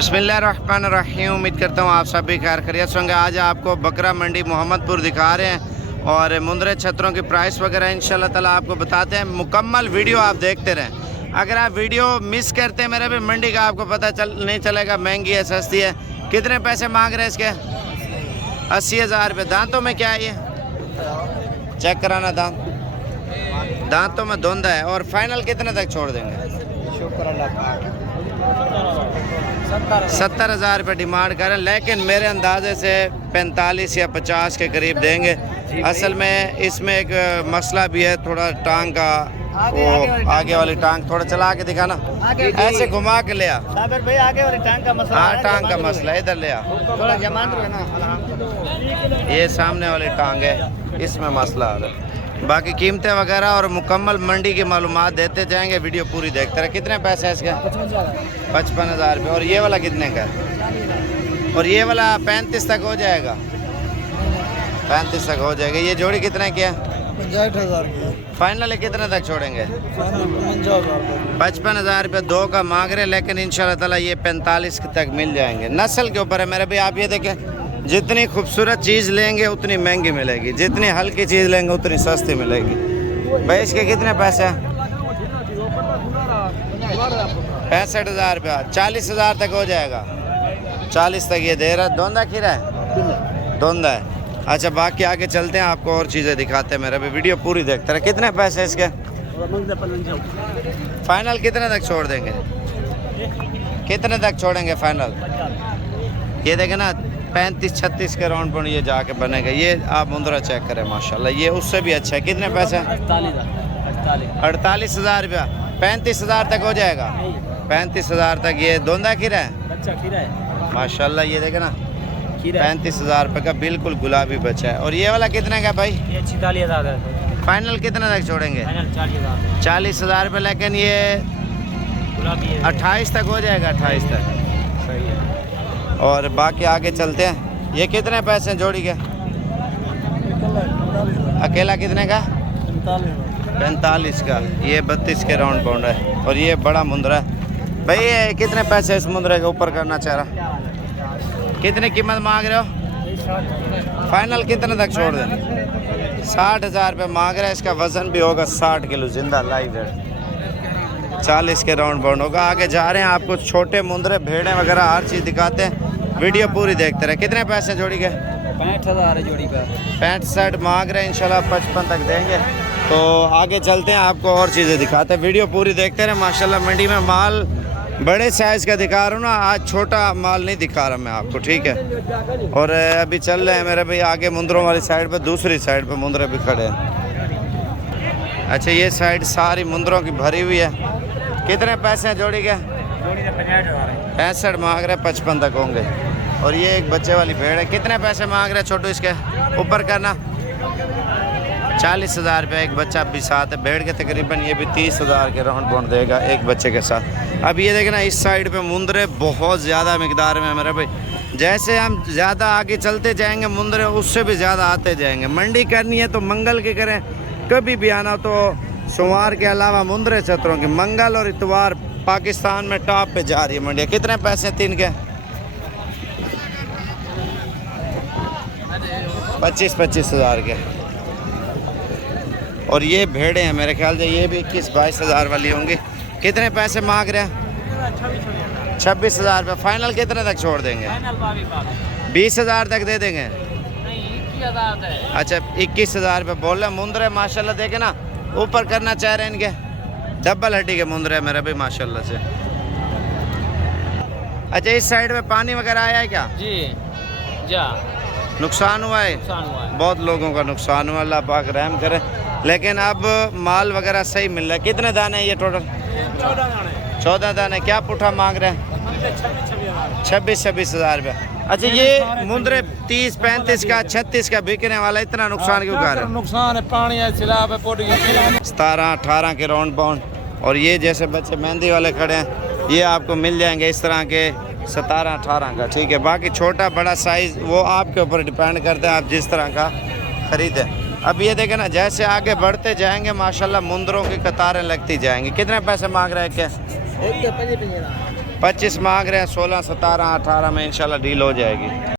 बिस्मिल्लाहिर्रहमानिर्रहीम। उम्मीद करता हूँ आप सब भी खैर खैरियत होंगे। आज आपको बकरा मंडी मोहम्मदपुर दिखा रहे हैं और मुंदरे छतरों की प्राइस वगैरह इंशाल्लाह ताला आपको बताते हैं। मुकम्मल वीडियो आप देखते रहें। अगर आप वीडियो मिस करते हैं मेरे भी मंडी का आपको पता नहीं चलेगा महंगी है सस्ती है। कितने पैसे मांग रहे हैं इसके? 80,000 रुपये। दांतों में क्या है ये? चेक कराना दांतों में धुंध है। और फाइनल कितने तक छोड़ देंगे? 70,000 रुपये डिमांड करें, लेकिन मेरे अंदाजे से 45 या 50 के करीब देंगे। असल में इसमें एक मसला भी है थोड़ा टांग का, वो आगे वाली टांग थोड़ा चला के दिखाना, ऐसे घुमा के ले आ भाई। आगे वाली टांग का मसला, हाँ टांग का मसला, इधर ले आ थोड़ा जमान ना। ये सामने वाली टांग है, इसमें मसला आ रहा है। बाकी कीमतें वगैरह और मुकम्मल मंडी की मालूमात देते जाएंगे, वीडियो पूरी देखते रहे। कितने पैसे है इसके? 55,000 रुपये। और ये वाला कितने का है? और ये वाला 35 तक हो जाएगा, 35 तक हो जाएगा। ये जोड़ी कितने की है? 65,000 की। फाइनल कितने तक छोड़ेंगे? 55,000 रुपये दो का मांग रहे, लेकिन इंशाल्लाह ताला ये 45 तक मिल जाएंगे। नस्ल के ऊपर है मेरे भाई। आप ये देखें, जितनी खूबसूरत चीज़ लेंगे उतनी महंगी मिलेगी, जितनी हल्की चीज़ लेंगे उतनी सस्ती मिलेगी। भाई इसके कितने पैसे हैं? 65,000 रुपया। 40,000 तक हो जाएगा, 40 तक ये दे रहा है। धोंदा खीरा है? धोंदा है। अच्छा, बाकी आगे चलते हैं, आपको और चीज़ें दिखाते हैं। मेरे भी वीडियो पूरी देखते रहे। कितने पैसे इसके? फाइनल कितने तक छोड़ देंगे? कितने तक छोड़ेंगे फाइनल? ये देखें ना, 35-36 के राउंड पर ये जाके बनेगा। ये आप मुंदरा चेक करें, माशाल्लाह ये उससे भी अच्छा है। कितने पैसे? 48,000 रुपया। 35,000 तक हो जाएगा, 35,000 तक। ये धोंदा खीरा है? बच्चा खीरा है माशाल्लाह, ये देखे ना, 35,000 रुपये का बिल्कुल गुलाबी बच्चा है। और ये वाला कितने का भाई? ये 46,000 है। फाइनल कितने तक छोड़ेंगे? 40,000। 40,000 रुपये, लेकिन ये गुलाबी है। 28 तक हो जाएगा, 28 तक। सही है। और बाकी आगे चलते हैं। ये कितने पैसे जोड़ी के? अकेला कितने का? 45 का। ये 32 के राउंड पाउंड है। और ये बड़ा मुंदरा है भाई। ये कितने पैसे इस मुंदरे के ऊपर करना चाह रहा? कितने कीमत मांग रहे हो? फाइनल कितने तक छोड़ दें? 60,000 रुपये मांग रहे हैं। इसका वजन भी होगा 60 किलो जिंदा लाइव है। 40 के राउंड बाउंड होगा। आगे जा रहे हैं, आपको छोटे मुंदरे भेड़े वगैरह हर चीज़ दिखाते हैं, वीडियो पूरी देखते रहे। कितने पैसे जोड़ी के? 65,000 है जोड़ी का। 65 मांग रहे हैं, इंशाल्लाह 55 तक देंगे। तो आगे चलते हैं, आपको और चीज़ें दिखाते हैं, वीडियो पूरी देखते रहे। माशाल्लाह मंडी में माल बड़े साइज़ का दिखा रहा हूँ ना, आज छोटा माल नहीं दिखा रहा मैं आपको, ठीक है। और अभी चल रहे हैं मेरे भाई आगे मुंदरों वाली साइड पर, दूसरी साइड पर मुंदरे भी खड़े हैं। अच्छा, ये साइड सारी मुंदरों की भरी हुई है। कितने पैसे हैं जोड़ी के? 65 मांग रहे, 55 तक होंगे। और ये एक बच्चे वाली भेड़ है। कितने पैसे मांग रहे छोटू? इसके ऊपर करना 40,000 रुपये। एक बच्चा भी साथ है भेड़ के, तकरीबन ये भी 30,000 के राउंड बाउंड देगा एक बच्चे के साथ। अब ये देखना, इस साइड पे मुंदरे बहुत ज़्यादा मिकदार में है मेरे भाई। जैसे हम ज़्यादा आगे चलते जाएंगे मुंदरे उससे भी ज़्यादा आते जाएंगे। मंडी करनी है तो मंगल की करें, कभी भी आना तो सोमवार के अलावा मुंदरे छतरों की मंगल और इतवार पाकिस्तान में टॉप पे जा रही है मंडिया। कितने पैसे? 3 के 25,000 के। और ये भेड़े हैं मेरे ख्याल से, ये भी 21-22 वाली होंगी। कितने पैसे मांग रहे हैं? 26,000 रुपये। फाइनल कितने तक छोड़ देंगे? 20,000 तक दे देंगे। अच्छा, 21,000 रुपये बोल रहे। मुंदरे माशाल्लाह देखे ना, ऊपर करना चाह रहे हैं इनके, डबल हड्डी के मुंदरे है मेरा भी माशाल्लाह से। अच्छा, इस साइड में पानी वगैरह आया है क्या? जी जा नुकसान हुआ है? बहुत लोगों का नुकसान हुआ, अल्लाह पाक रहम करे। लेकिन अब माल वगैरह सही मिल रहा है। कितने दाने हैं ये टोटल? 14 दाने। क्या पुठा मांग रहे हैं? 26,000 रुपये। अच्छा, ये मुंदरे 30-35 का 36 का बिकने वाला, इतना नुकसान क्यों कर रहे हैं? नुकसान है, पानी है, सिलाब है, 17-18 के राउंड बाउंड। और ये जैसे बच्चे मेहंदी वाले खड़े हैं, ये आपको मिल जाएंगे इस तरह के 17-18 का, ठीक है। बाकी छोटा बड़ा साइज़ वो आपके ऊपर डिपेंड करते हैं, आप जिस तरह का ख़रीदें। अब ये देखें ना, जैसे आगे बढ़ते जाएंगे माशाल्लाह मुंदरों की कतारें लगती जाएंगी। कितने पैसे मांग रहे हैं? क्या 25 मांग रहे हैं, 16, 17, 18 में इंशाल्लाह डील हो जाएगी।